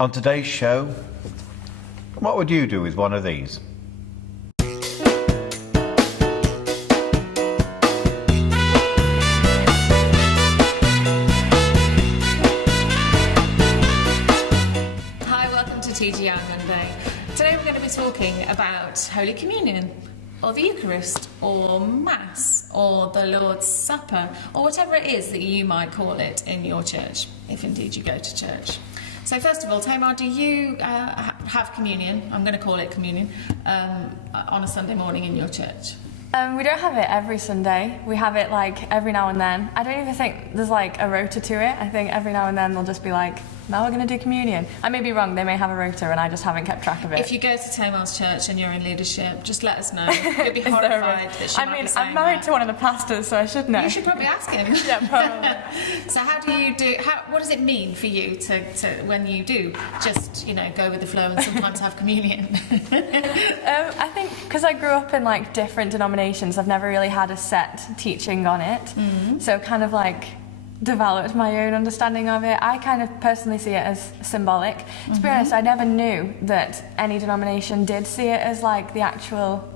On today's show, what would you do with one of these? Hi, welcome to TGI Monday. Today we're going to be talking about Holy Communion, or the Eucharist, or Mass, or the Lord's Supper, or whatever it is that you might call it in your church, if indeed you go to church. So first of all, Tamar, do you have communion, I'm going to call it communion, on a Sunday morning in your church? We don't have it every Sunday. We have it like every now and then. I don't even think there's like a rota to it. I think every now and then they'll just be like, now we're going to do communion. I may be wrong, they may have a rota and I just haven't kept track of it. If you go to Tamar's church and you're in leadership, just let us know. You'll be horrified that she might be saying I'm married that. to one of the pastors, so I should know. You should probably ask him. Yeah, probably. So how do you do, what does it mean for you to when you do just, go with the flow and sometimes have communion? I think because I grew up in like different denominations, I've never really had a set teaching on it. Mm-hmm. So kind of like developed my own understanding of it. I kind of personally see it as symbolic. Mm-hmm. To be honest, I never knew that any denomination did see it as like the actual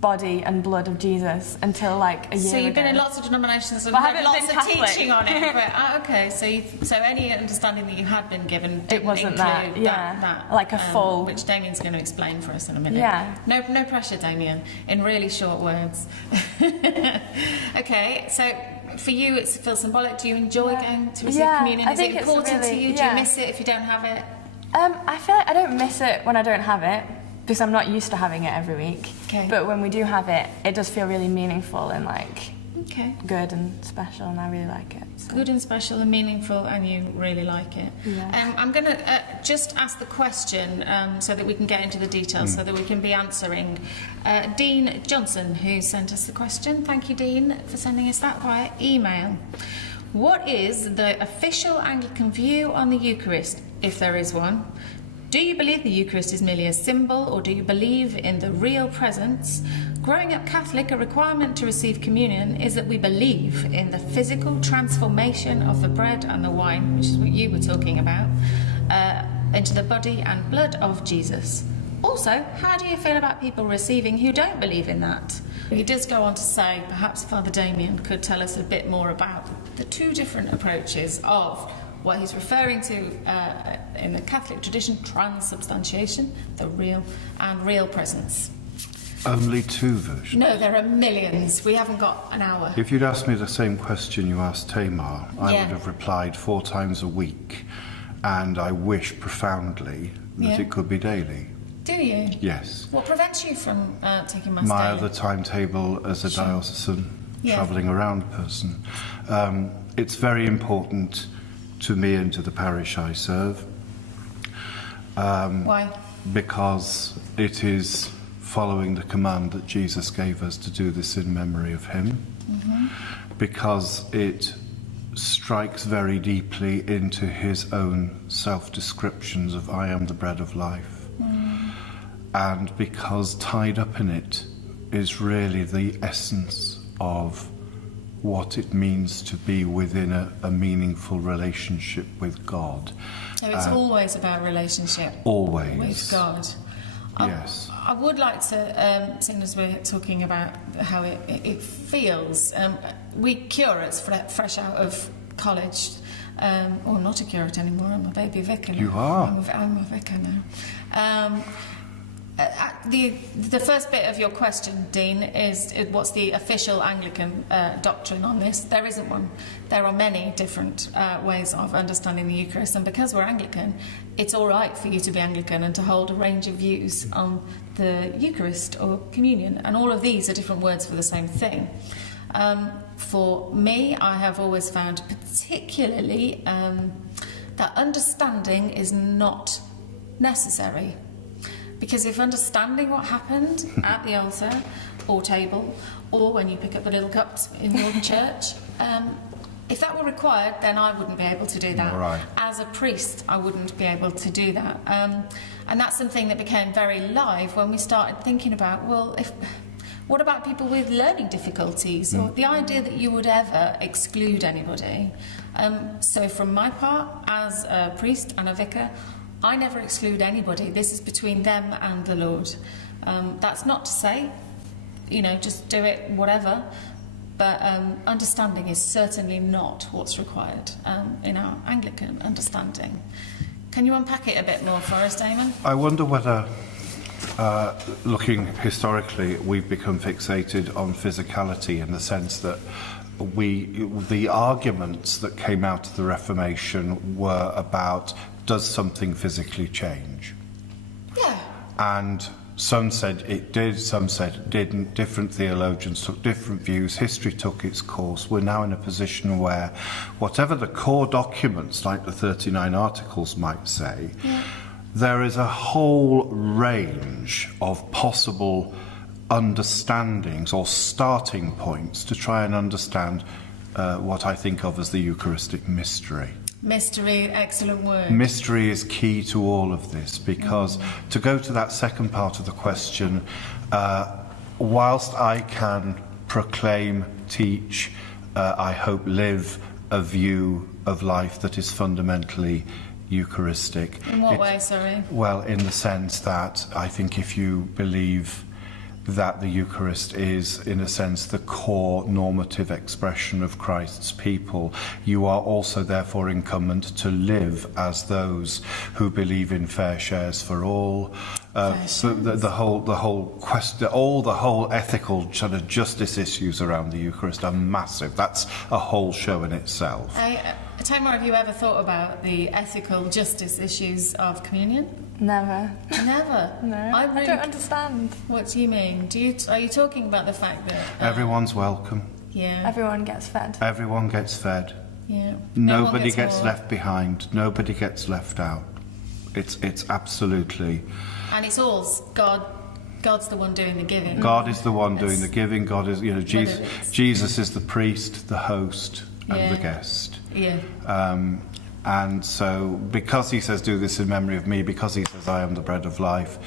body and blood of Jesus until like a year ago. So you've been in lots of denominations and had lots of teaching on it. But, okay, so any understanding that you had been given didn't wasn't include that like a full... Which Damien's going to explain for us in a minute. Yeah. No pressure, Damien, in really short words. Okay, so for you it feels symbolic. Do you enjoy going to receive communion? Is it important to you? Do you miss it if you don't have it? I feel like I don't miss it when I don't have it, because I'm not used to having it every week. Okay. But when we do have it, it does feel really meaningful and like good and special, and I really like it. So. Good and special and meaningful, and you really like it. Yeah. I'm going to just ask the question so that we can get into the details, so that we can be answering. Dean Johnson, who sent us the question. Thank you, Dean, for sending us that via email. What is the official Anglican view on the Eucharist, if there is one? Do you believe the Eucharist is merely a symbol, or do you believe in the real presence? Growing up Catholic, a requirement to receive communion is that we believe in the physical transformation of the bread and the wine, which is what you were talking about, into the body and blood of Jesus. Also, how do you feel about people receiving who don't believe in that? He does go on to say, perhaps Father Damien could tell us a bit more about the two different approaches of what he's referring to in the Catholic tradition, transubstantiation, the real, and real presence. Only two versions? No, there are millions. We haven't got an hour. If you'd asked me the same question you asked Tamar, I would have replied 4 times a week, and I wish profoundly that it could be daily. Do you? Yes. What prevents you from taking Mass My daily? other timetable as a diocesan travelling around person. It's very important to me and to the parish I serve. Why? Because it is following the command that Jesus gave us to do this in memory of him. Mm-hmm. Because it strikes very deeply into his own self-descriptions of I am the bread of life. Mm. And because tied up in it is really the essence of what it means to be within a meaningful relationship with God. So it's always about relationship. Always. With God. Yes. I would like to, seeing as we're talking about how it feels, we curates fresh out of college, or not a curate anymore, I'm a baby vicar now. You are? I'm a vicar now. The first bit of your question, Dean, is what's the official Anglican doctrine on this? There isn't one. There are many different ways of understanding the Eucharist, and because we're Anglican, it's all right for you to be Anglican and to hold a range of views on the Eucharist or communion, and all of these are different words for the same thing. For me, I have always found particularly that understanding is not necessary. Because if understanding what happened at the altar or table, or when you pick up the little cups in your church, if that were required, then I wouldn't be able to do that. Right. As a priest, I wouldn't be able to do that. And that's something that became very live when we started thinking about, well, what about people with learning difficulties, or the idea that you would ever exclude anybody? So from my part, as a priest and a vicar, I never exclude anybody. This is between them and the Lord. That's not to say, just do it, whatever. But understanding is certainly not what's required in our Anglican understanding. Can you unpack it a bit more for us, Damon? I wonder whether, looking historically, we've become fixated on physicality in the sense that the arguments that came out of the Reformation were about, does something physically change? Yeah. And some said it did, some said it didn't. Different theologians took different views. History took its course. We're now in a position where whatever the core documents, like the 39 Articles might say, there is a whole range of possible understandings or starting points to try and understand what I think of as the Eucharistic mystery. Mystery, excellent word. Mystery is key to all of this, because to go to that second part of the question, whilst I can proclaim, teach, I hope live a view of life that is fundamentally Eucharistic. In what way, sorry? Well, in the sense that I think if you believe that the Eucharist is, in a sense, the core normative expression of Christ's people, you are also therefore incumbent to live as those who believe in fair shares for all. The whole question, all the whole ethical sort of justice issues around the Eucharist are massive. That's a whole show in itself. Tamar, have you ever thought about the ethical justice issues of communion? Never. Never? No, I don't understand. What do you mean? Are you talking about the fact that... Everyone's welcome. Yeah. Everyone gets fed. Everyone gets fed. Yeah. Nobody gets left behind. Nobody gets left out. It's absolutely... And it's all God's the one doing the giving. God is the one doing the giving. God is, Jesus is the priest, the host, and the guest. Yeah. And so, because he says, do this in memory of me, because he says, I am the bread of life,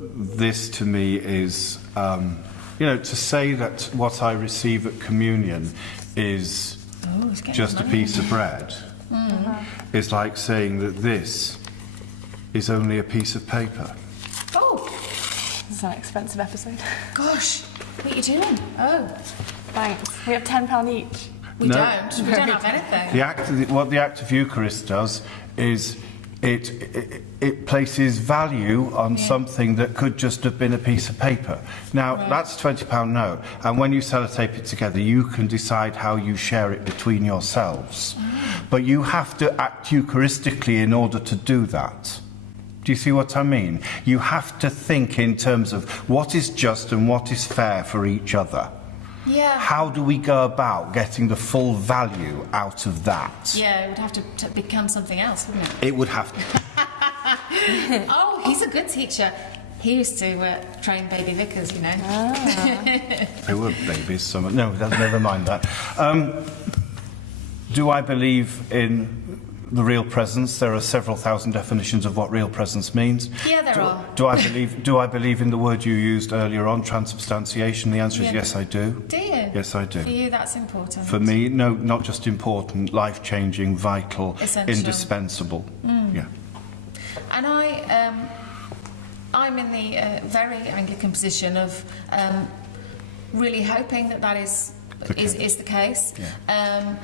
this to me is, to say that what I receive at communion is just a piece of bread, is like saying that this is only a piece of paper. Oh! This is an expensive episode. Gosh, what are you doing? Oh. Thanks. We have £10 each. We don't have anything. What the act of Eucharist does is it places value on something that could just have been a piece of paper. Now, that's a £20 note, and when you sellotape it together, you can decide how you share it between yourselves. But you have to act Eucharistically in order to do that. Do you see what I mean? You have to think in terms of what is just and what is fair for each other. Yeah. How do we go about getting the full value out of that? Yeah, it would have to become something else, wouldn't it? It would have to. Oh, he's a good teacher. He used to train baby vicars, They were babies. No, never mind that. Do I believe in the real presence? There are several thousand definitions of what real presence means. Yeah, there are. Do I believe in the word you used earlier on, transubstantiation? The answer is yes, I do. Do you? Yes, I do. For you, that's important. For me, no, not just important, life-changing, vital, essential, indispensable. Yeah. And I'm in the very Anglican position of really hoping that is the case. Yeah.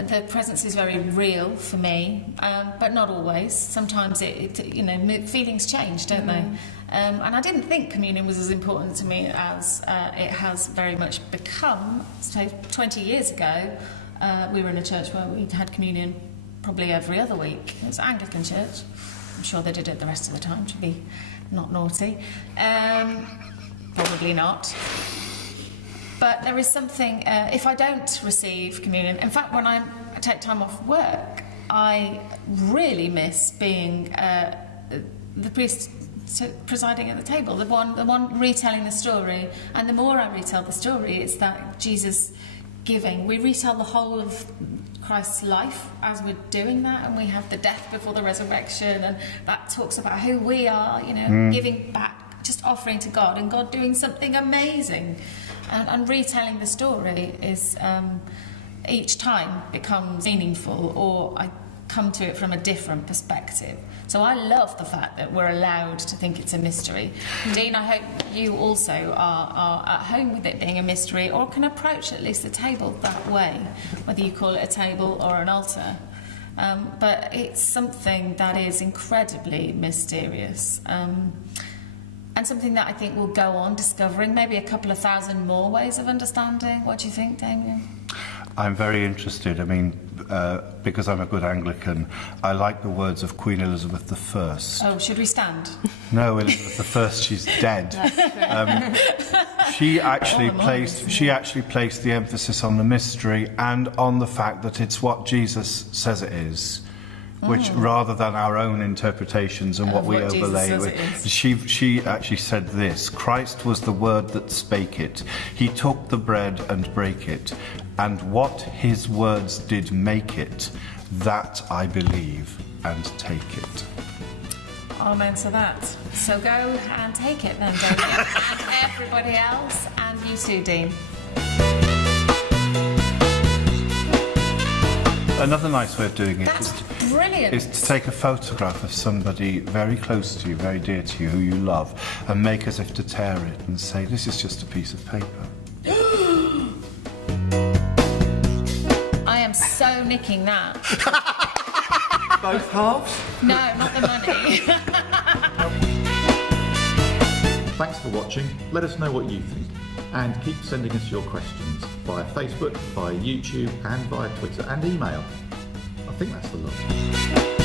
The presence is very real for me, but not always. Sometimes feelings change, don't they? And I didn't think communion was as important to me as it has very much become. So 20 years ago, we were in a church where we had communion probably every other week. It was an Anglican church. I'm sure they did it the rest of the time to be not naughty. Probably not. But there is something, if I don't receive communion, in fact, when I take time off work, I really miss being the priest presiding at the table, the one retelling the story. And the more I retell the story, it's that Jesus giving. We retell the whole of Christ's life as we're doing that, and we have the death before the resurrection, and that talks about who we are, giving back, just offering to God, and God doing something amazing. And retelling the story is each time becomes meaningful, or I come to it from a different perspective. So I love the fact that we're allowed to think it's a mystery. Dean, I hope you also are at home with it being a mystery, or can approach at least the table that way, whether you call it a table or an altar. But it's something that is incredibly mysterious. And something that I think we'll go on discovering, maybe a couple of thousand more ways of understanding. What do you think, Damien? I'm very interested. I mean, because I'm a good Anglican, I like the words of Queen Elizabeth I. Oh, should we stand? No, Elizabeth I, she's dead. She actually placed the emphasis on the mystery and on the fact that it's what Jesus says it is, which rather than our own interpretations and what we overlay with. She actually said this: Christ was the word that spake it. He took the bread and brake it, and what his words did make it, that I believe and take it. Amen to that. So go and take it then, Damien, and everybody else, and you too, Dean. Another nice way of doing it Brilliant. is to take a photograph of somebody very close to you, very dear to you, who you love, and make as if to tear it and say, this is just a piece of paper. I am so nicking that. Both halves? No, not the money. Thanks for watching. Let us know what you think. And keep sending us your questions via Facebook, via YouTube, and via Twitter and email. I think that's the lot.